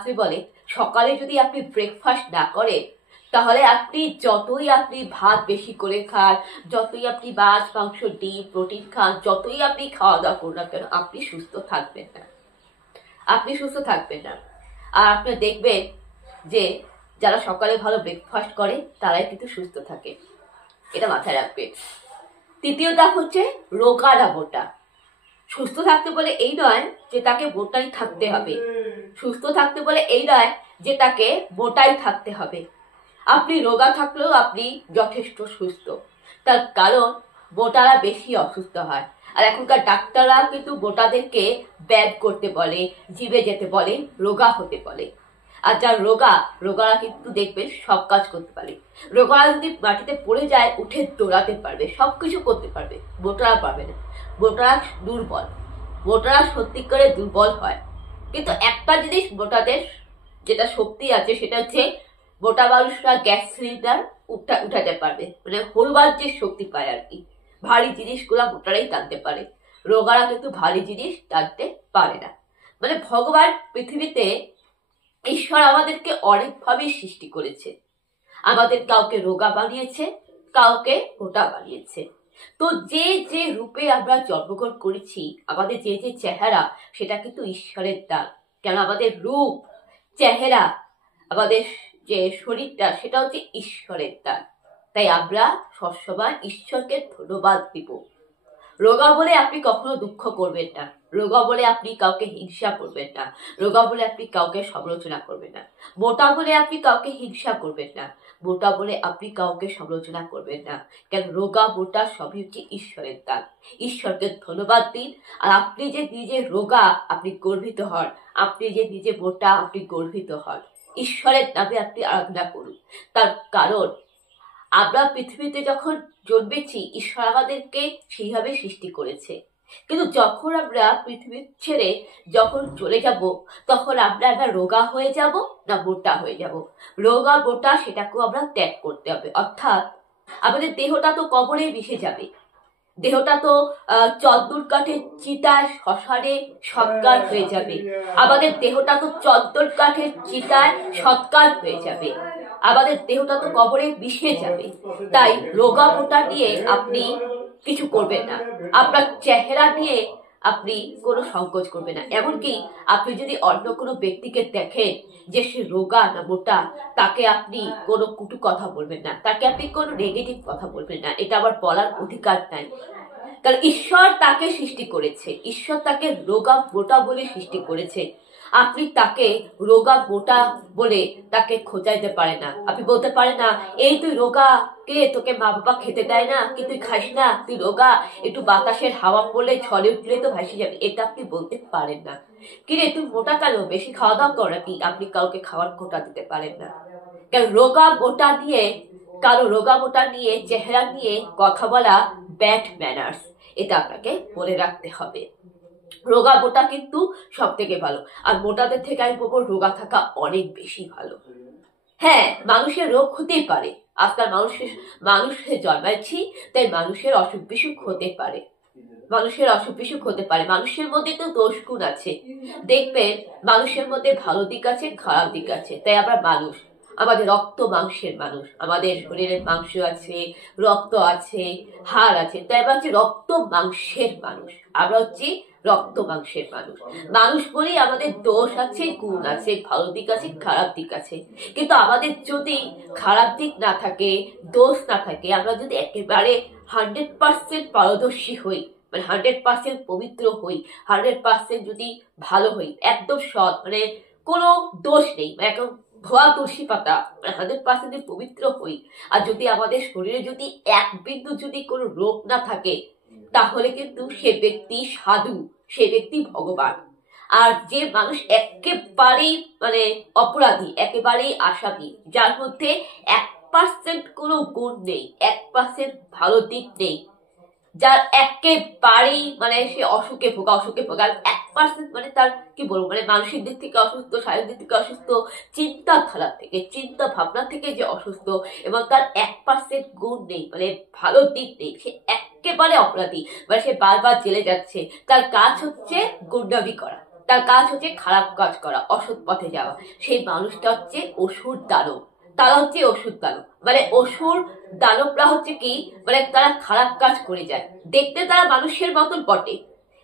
শাস্ত্রে বলে সকালে যদি আপনি ব্রেকফাস্ট না করেন তাহলে আপনি যতই আপনি ভাত বেশি করে খান, যতই আপনি মাছ মাংস ডিম প্রোটিন খান, যতই আপনি খাওয়া দাওয়া করুন না কেন, আপনি সুস্থ থাকবেন না। আপনি সুস্থ থাকবেন না। আর আপনি দেখবেন যে যারা সকালে ভালো ব্রেকফাস্ট করে তারাই কিন্তু সুস্থ থাকে, এটা মাথায় রাখবেন। তৃতীয় ধাপ হচ্ছে রোগা না মোটা। সুস্থ থাকতে বলে এই নয় যে তাকে মোটাই থাকতে হবে, সুস্থ থাকতে বলে এই নয় যে তাকে মোটাই থাকতে হবে। আপনি রোগা থাকলেও আপনি যথেষ্ট সুস্থ, তার কারণ মোটারা বেশি অসুস্থ হয়। আর এখনকার ডাক্তাররা কিন্তু মোটাদেরকে ব্যায়াম করতে বলে, জিমে যেতে বলে, রোগা হতে বলে। আর যার রোগারা কিন্তু দেখবেন সব কাজ করতে পারে। রোগারা যদি মাটিতে পড়ে যায় উঠে দৌড়াতে পারবে, সবকিছু করতে পারবে, মোটারা পারবে না। মোটারা দুর্বল, মোটারা সত্যি করে দুর্বল হয়। কিন্তু একটা জিনিস মোটাদের যেটা শক্তি আছে সেটা হচ্ছে মোটা মানুষরা গ্যাস সিলিন্ডার উঠাতে পারবে, মানে হলবার যে শক্তি পায় আর কি। ভারী জিনিসগুলা মোটারাই টানতে পারে, রোগারা কিন্তু ভারী জিনিস টানতে পারে না। মানে ভগবান পৃথিবীতে, ঈশ্বর আমাদেরকে অনেকভাবে সৃষ্টি করেছে। আমাদের কাউকে রোগা বানিয়েছে, কাউকে মোটা বানিয়েছে। তো যে যে রূপে আমরা জন্মগ্রহণ করেছি, আমাদের যে যে চেহারা, সেটা কিন্তু ঈশ্বরের দান। কেন আমাদের রূপ, চেহারা, আমাদের যে শরীরটা, সেটা হচ্ছে ঈশ্বরের দান। তাই আমরা সবসময় ঈশ্বরকে ধন্যবাদ দিব। রোগা বলে আপনি কখনো দুঃখ করবেন না, রোগা বলে আপনি কাউকে হিংসা করবেন না, রোগা বলে আপনি কাউকে সমালোচনা করবেন না, মোটা বলে আপনি কাউকে হিংসা করবেন না, মোটা বলে আপনি কাউকে সমালোচনা করবেন না। কেন রোগা মোটা সবই হচ্ছে ঈশ্বরের দান। ঈশ্বরকে ধন্যবাদ দিন। আর আপনি যে নিজে রোগা আপনি গর্বিত হন, আপনি যে নিজে মোটা আপনি গর্বিত হন। ঈশ্বরের নামে আপনি আরাধনা করুন। তার কারণ আমরা পৃথিবীতে যখন জন্মেছি ঈশ্বর আমাদেরকে সেইভাবে সৃষ্টি করেছে। কিন্তু যখন আমরা পৃথিবী ছেড়ে যখন চলে যাব, তখন আমরা না রোগা হয়ে যাব না মোটা হয়ে যাব। রোগা মোটা সেটাকেও আমরা ত্যাগ করতে হবে। অর্থাৎ আমাদের দেহটা তো কবরে মিশে যাবে, দেহটা তো চন্দন কাঠের চিতায় শ্মশানে সৎকার হয়ে যাবে। আমাদের দেহটা তো চন্দন কাঠের চিতায় সৎকার হয়ে যাবে, আমাদের দেহটা তো কবরে মিশে যাবে। তাই রোগা মোটা নিয়ে আপনি কিছু করবেন না, আপনার চেহারা নিয়ে আপনি কোনো সংকোচ করবেন না। এমনকি আপনি যদি অন্য কোনো ব্যক্তিকে দেখেন যে সে রোগা না মোটা, তাকে আপনি কোনো কটু কথা বলবেন না, তাকে আপনি কোনো নেগেটিভ কথা বলবেন না, এটা আবার বলার অধিকার নাই। কারণ ঈশ্বর তাকে সৃষ্টি করেছে, ঈশ্বর তাকে রোগা মোটা বলে সৃষ্টি করেছে। আপনি তাকে রোগা মোটা বলে তাকে খোঁচাইতে পারে না। আপনি বলতে পারেন না, এই তুই রোগা, কে তোকে মা বাবা খেতে দেয় না, কি তুই খাস না, তুই রোগা, একটু বাতাসের হাওয়া পড়লে ছলে উঠলে তো ভাসে যাবে, এটা আপনি বলতে পারেন না। কিরে তুই মোটা কেন, বেশি খাওয়া দাওয়া কর নাকি, আপনি কাউকে খাওয়ার কোটা দিতে পারেন না। কারণ রোগা মোটা নিয়ে, কারো রোগা মোটা নিয়ে, চেহারা নিয়ে কথা বলা ব্যাড ম্যানার্স, এটা আপনাকে মনে রাখতে হবে। রোগা মোটা কিন্তু সব থেকে ভালো, আর মোটাদের থেকে আমি বলবো রোগা থাকা অনেক বেশি ভালো। হ্যাঁ, মানুষের রোগ হতেই পারে, আজকাল মানুষের জন্মাচ্ছি, তাই মানুষের অসুখ বিসুখ হতে পারে, মানুষের অসুখ বিসুখ হতে পারে। মানুষের মধ্যে তো দোষ গুণ আছে, দেখবেন মানুষের মধ্যে ভালো দিক আছে, খারাপ দিক আছে। তাই আমরা মানুষ, আমাদের রক্ত মাংসের মানুষ, আমাদের শরীরের মাংস আছে, রক্ত আছে, হাড় আছে, তাই আমরা হচ্ছে রক্ত মাংসের মানুষ। আমরা হচ্ছি রক্ত মাংসের মানুষ। মানুষ বলেই আমাদের দোষ আছে, গুণ আছে, ভালো দিক আছে, খারাপ দিক আছে। কিন্তু আমাদের যদি খারাপ দিক না থাকে, দোষ না থাকে, আমরা যদি একেবারে 100% পারদর্শী হই, মানে 100% পবিত্র হই, 100% যদি ভালো হই, একদম সৎ, মানে কোনো দোষ নেই, মানে একদম ধোয়া তুলসী পাতা, মানে 100% পবিত্র হই, আর যদি আমাদের শরীরে যদি এক বিন্দু যদি কোনো রোগ না থাকে, তাহলে কিন্তু সে ব্যক্তি সাধু, সে ব্যক্তি ভগবান। আর যে মানুষ একেবারেই মানে অপরাধী, একেবারেই আসামি, যার মধ্যে 1% কোনো গুণ নেই, 1% ভালো দিক নেই, যার একেবারেই মানে সে অসুখে ভোগা, 1% মানে তার কি বলবো, মানে মানসিক দিক থেকে অসুস্থ, শারীরিক দিক থেকে অসুস্থ, চিন্তাধারা থেকে, চিন্তা ভাবনা থেকে যে অসুস্থ, এবং তার 1% গুণ নেই, মানে ভালো দিক নেই, সে একেবারে অপরাধী, মানে সে বারবার জেলে যাচ্ছে, তার কাজ হচ্ছে গুন্ডামি করা, তার কাজ হচ্ছে খারাপ কাজ করা, অসৎ পথে যাওয়া। সেই মানুষটা হচ্ছে অসুর দানব। তারা হচ্ছে অসুর দানব, মানে অসুর দানবরা হচ্ছে কি, মানে তারা খারাপ কাজ করে যায়। দেখতে তারা মানুষের মতন বটে,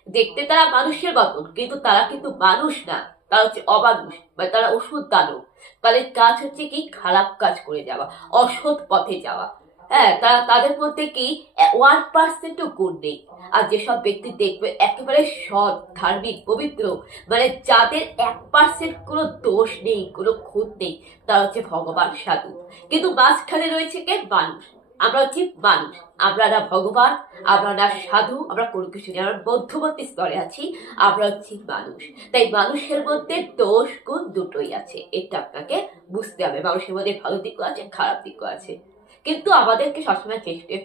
দেখতে তারা মানুষের মতন, কিন্তু তারা কিন্তু মানুষ না, তারা হচ্ছে অমানুষ, মানে তারা অসুর দানব। তাদের কাজ হচ্ছে কি খারাপ কাজ করে যাওয়া, অসৎ পথে যাওয়া। হ্যাঁ, তাদের মধ্যে কি 1%ও গুণ নেই। আর যেসব ব্যক্তি দেখবে একেবারে সৎ, ধার্মিক, পবিত্র, মানে যাদের 1% কোনো দোষ নেই, কোনো খুঁত নেই, তারা হচ্ছে ভগবান সাধু। কিন্তু মাঝখানে রয়েছে কে? মানুষ। আমরা হচ্ছি মানুষ, আমরা না ভগবান, আমরা না সাধু, আমরা কোনো কিছু নেই, আমরা মধ্যবর্তী স্তরে আছি, আমরা হচ্ছি মানুষ। তাই মানুষের মধ্যে দোষ গুণ দুটোই আছে, এটা আপনাকে বুঝতে হবে। মানুষের মধ্যে ভালো দিকও আছে, খারাপ দিকও আছে, কিন্তু আমাদেরকে সবসময়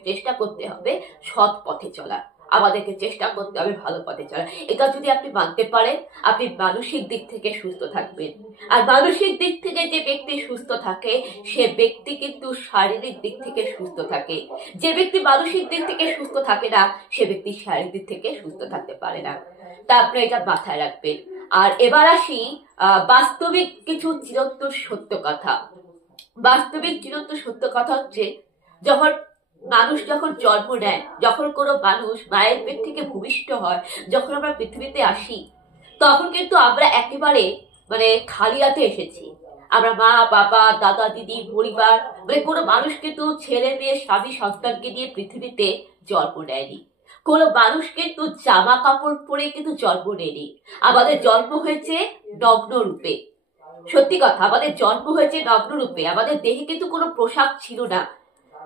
চেষ্টা করতে হবে সৎ পথে চলার, আমাদেরকে চেষ্টা করতে হবে ভালো পথে চলার। এটা যদি আপনি মানতে পারেন, আপনি মানসিক দিক থেকে সুস্থ থাকবেন। আর মানসিক দিক থেকে যে ব্যক্তি সুস্থ থাকে, সে ব্যক্তি কিন্তু শারীরিক দিক থেকে সুস্থ থাকে। যে ব্যক্তি মানসিক দিক থেকে সুস্থ থাকে না, সে ব্যক্তি শারীরিক দিক থেকে সুস্থ থাকতে পারে না। তা আপনি এটা মাথায় রাখবেন। আর এবার আসি বাস্তবিক কিছু চিরন্তন সত্য কথা। বাস্তবিক চিরন্তন সত্য কথা হচ্ছে, যখন মানুষ যখন জন্ম নেয়, যখন কোনো মানুষ মায়ের পেট থেকে ভূমিষ্ঠ হয়, যখন আমরা পৃথিবীতে আসি, তখন কিন্তু আমরা একেবারে মানে খালি হাতে এসেছি। আমরা মা বাবা দাদা দিদি পরিবার, মানে কোনো মানুষ কিন্তু ছেলে মেয়ে স্বামী সন্তানকে নিয়ে পৃথিবীতে জন্ম নেয়নি। কোনো মানুষ কিন্তু জামা কাপড় পরে কিন্তু জন্ম নেয়নি। আমাদের জন্ম হয়েছে নগ্ন রূপে। সত্যি কথা, আমাদের জন্ম হয়েছে নগ্ন রূপে, আমাদের দেহে কিন্তু কোনো পোশাক ছিল না।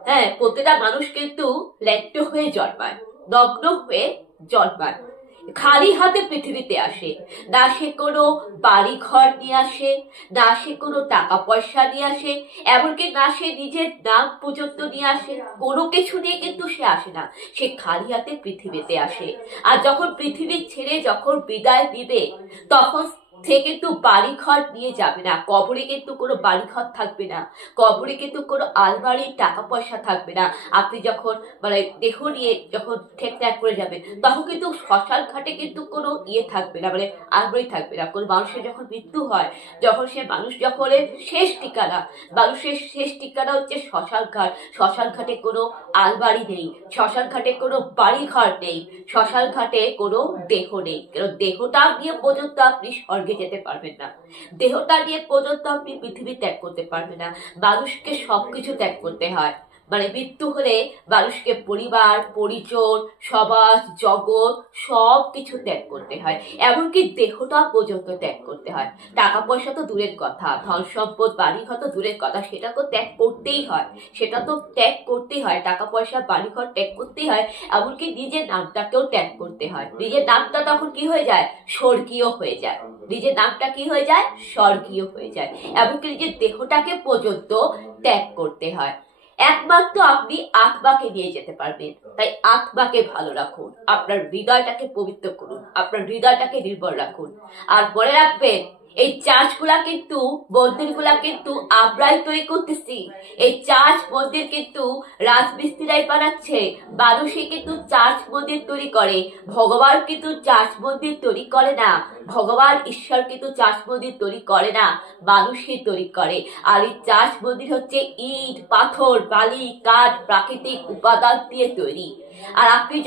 হ্যাঁ, প্রত্যেকটা মানুষ কিন্তু ল্যাট্টো হয়ে জন্মায়, নগ্ন হয়ে জন্মায়, খালি হাতে পৃথিবীতে আসে। না সে কোনো বাড়ি ঘর নিয়ে আসে, না সে কোনো টাকা পয়সা নিয়ে আসে, এমনকি না সে নিজের নাম পর্যন্ত নিয়ে আসে, কোনো কিছু নিয়ে কিন্তু সে আসে না। সে খালি হাতে পৃথিবীতে আসে। আর যখন পৃথিবী ছেড়ে যখন বিদায় দিবে, তখন সে কিন্তু বাড়ি ঘর নিয়ে যাবে না। কবরে কিন্তু কোনো বাড়ি ঘর থাকবে না, কবরে কিন্তু কোনো আলমারি টাকা পয়সা থাকবে না। আপনি যখন মানে দেহ নিয়ে যখন ত্যাগ করে যাবে, তখন কিন্তু শ্মশান ঘাটে কিন্তু কোনো থাকবে না, মানে আলমারি থাকবে না। কোনো মানুষের যখন মৃত্যু হয়, যখন সে মানুষ যখন শেষ ঠিকানা, মানুষের শেষ ঠিকানা হচ্ছে শ্মশান ঘাট। শ্মশান ঘাটে কোনো আলমারি নেই, শ্মশান ঘাটে কোনো বাড়ি ঘর নেই, শ্মশান ঘাটে কোনো দেহ নেই। কারণ দেহটা নিয়ে পর্যন্ত আপনি স্বর্গে যেতে পারবেন না, দেহটা নিয়ে পর্যন্ত আপনি পৃথিবী ত্যাগ করতে পারবেন না। মানুষকে সবকিছু ত্যাগ করতে হয়। মানে মৃত্যু হলে মানুষকে পরিবার পরিজন সমাজ জগৎ সবকিছু ত্যাগ করতে হয়, এমনকি দেহটা পর্যন্ত ত্যাগ করতে হয়। টাকা পয়সা তো দূরের কথা, ধন সম্পদ বাড়িঘর তো দূরের কথা, সেটা তো ত্যাগ করতেই হয়, সেটা তো ত্যাগ করতেই হয়। টাকা পয়সা বাড়িঘর ত্যাগ করতেই হয়, এমনকি নিজের নামটাকেও ত্যাগ করতে হয়। নিজের নামটা তখন কি হয়ে যায়? স্বর্গীয় হয়ে যায়। নিজের নামটা কি হয়ে যায়? স্বর্গীয় হয়ে যায়। এমনকি নিজের দেহটাকে পর্যন্ত ত্যাগ করতে হয়। একমাত্র আপনি আত্মাকে নিয়ে যেতে পারবেন। তাই আত্মাকে ভালো রাখুন, আপনার হৃদয়টাকে পবিত্র করুন, আপনার হৃদয়টাকে নির্ভর রাখুন। আর মনে রাখবেন, এই চার্চগুলা কিন্তু মন্দিরগুলা কিন্তু আমরাই তৈরি করতেছি। এই চার্চ মন্দির কিন্তু রাজমিস্ত্রিরাই বানাচ্ছে। মানুষই কিন্তু চার্চ মন্দির তৈরি করে, ভগবান কিন্তু চার্চ মন্দির তৈরি করে না। ভগবান ঈশ্বর কিন্তু চার্চ মন্দির তৈরি করে না, মানুষই তৈরি করে। আর এই চার্চ মন্দির হচ্ছে ইট পাথর বালি কাঠ প্রাকৃতিক উপাদান দিয়ে তৈরি। আর আপনি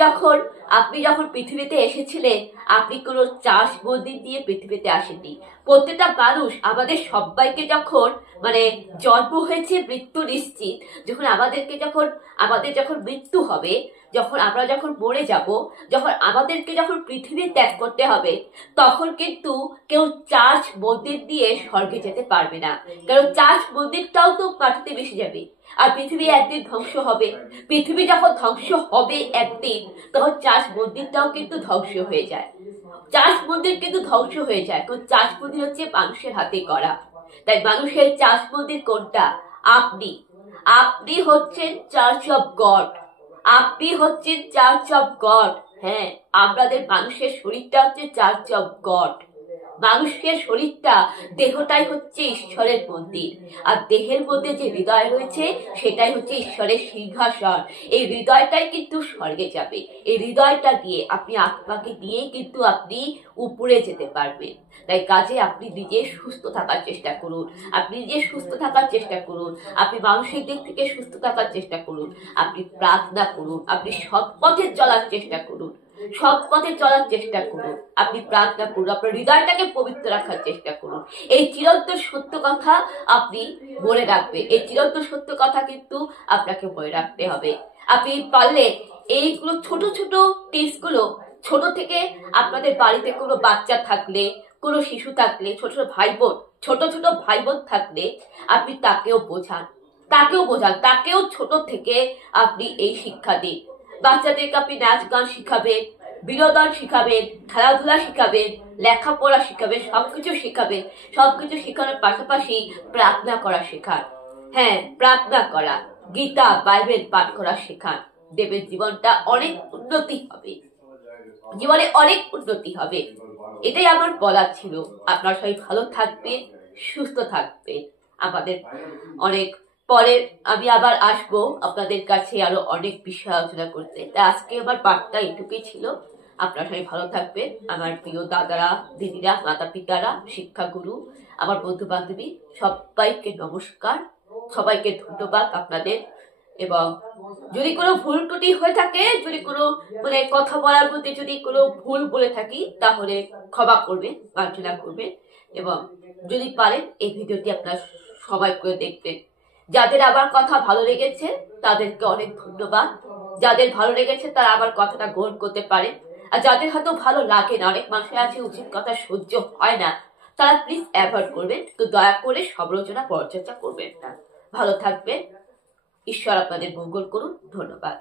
যখন পৃথিবীতে এসেছিলেন, আপনি কোনো চার্চ মন্দির দিয়ে পৃথিবীতে আসেননি। প্রত্যেকটা মানুষ, আমাদের সবাইকে যখন মানে জন্ম হয়েছে মৃত্যু নিশ্চিত, যখন আমাদের যখন মৃত্যু হবে, আমরা যখন মরে যাব, আমাদেরকে যখন পৃথিবী ত্যাগ করতে হবে, তখন কিন্তু কেউ চার্চ মন্দির দিয়ে স্বর্গে যেতে পারবে না। কারণ চার্চ মন্দিরটাও তো মাটিতে মিশে যাবে, আর পৃথিবী একদিন ধ্বংস হবে। পৃথিবী যখন ধ্বংস হবে একদিন, তখন চার্চ মন্দিরটাও কিন্তু ধ্বংস হয়ে যায়। চার্চ মন্দির কিন্তু ধ্বংস হয়ে যায়, কারণ চার্চ মন্দির হচ্ছে মানুষের হাতে করা। তাই মানুষের চার্চ মন্দির কোনটা? আপনি হচ্ছেন চার্চ অফ গড, আপনি হচ্ছেন চার্চ অফ গড। হ্যাঁ, আমাদের মানুষের শরীরটা হচ্ছে চার্চ অফ গড। মানুষের শরীরটা, দেহটাই হচ্ছে ঈশ্বরের মন্দির, আর দেহের মধ্যে যে হৃদয় রয়েছে সেটাই হচ্ছে ঈশ্বরের সিংহাসন। এই হৃদয়টাই কিন্তু স্বর্গে যাবে। এই হৃদয়টা দিয়ে আপনি আত্মাকে দিয়েই কিন্তু আপনি উপরে যেতে পারবেন। তাই কাজে আপনি নিজে সুস্থ থাকার চেষ্টা করুন, আপনি নিজে সুস্থ থাকার চেষ্টা করুন, আপনি মানসিক দিক থেকে সুস্থ থাকার চেষ্টা করুন, আপনি প্রার্থনা করুন, আপনি সৎ পথে চলার চেষ্টা করুন, সৎ পথে চলার চেষ্টা করুন, আপনি প্রার্থনা করুন, আপনার হৃদয়টাকে পবিত্র রাখার চেষ্টা করুন। এই চিরন্তন সত্য কথা আপনি মনে রাখবেন, এই চিরন্তন সত্য কথা কিন্তু আপনাকে মনে রাখতে হবে। আপনি পারলে এইগুলো ছোট ছোট টিপস গুলো ছোট থেকে আপনাদের বাড়িতে কোনো বাচ্চা থাকলে, কোনো শিশু থাকলে, ছোট ছোট ভাই বোন থাকলে আপনি তাকেও বোঝান, তাকেও ছোট থেকে আপনি এই শিক্ষা দিন। বাচ্চাদেরকে আপনি নাচ গান শিখাবেন, বিনোদন শিখাবেন, খেলাধুলা শিখাবেন, লেখাপড়া শিখাবেন, সবকিছু শিখাবেন। সবকিছু শেখানোর পাশাপাশি প্রার্থনা করা শেখান। হ্যাঁ, প্রার্থনা করা, গীতা বাইবেল পাঠ করা শেখান। দেবের জীবনটা অনেক উন্নতি হবে, জীবনে অনেক উন্নতি হবে। এটাই আমার বলার ছিল। আপনার সবাই ভালো থাকবেন, সুস্থ থাকবেন। আমাদের অনেক পরে আমি আবার আসবো আপনাদের কাছে আরো অনেক বিষয় আলোচনা করতে। তাই আজকে আমার বার্তা এটুকুই ছিল। আপনারা সবাই ভালো থাকবেন। আমার প্রিয় দাদারা, দিদিরা, মাতা পিতারা, শিক্ষাগুরু, আমার বন্ধু বান্ধবী, সবাইকে নমস্কার, সবাইকে ধন্যবাদ আপনাদের। এবং যদি কোনো ভুল ত্রুটি হয়ে থাকে, যদি কোনো কথা বলার মধ্যে যদি কোনো ভুল বলে থাকি, তাহলে ক্ষমা করবেন, মার্জনা করবেন। এবং যদি পারেন এই ভিডিওটি আপনার সবাই করে দেখবেন। যাদের আবার কথা ভালো লেগেছে তাদেরকে অনেক ধন্যবাদ। যাদের ভালো লেগেছে তারা আবার কথাটা গ্রহণ করতে পারে। আর যাদের হয়তো ভালো লাগে না, অনেক মানুষের আছে উচিত কথা সহ্য হয় না, তারা প্লিজ অ্যাভয়েড করবেন। তো দয়া করে সমালোচনা পরচর্চা করবেন না। ভালো থাকবেন। ঈশ্বর আপনাদের মঙ্গল করুন। ধন্যবাদ।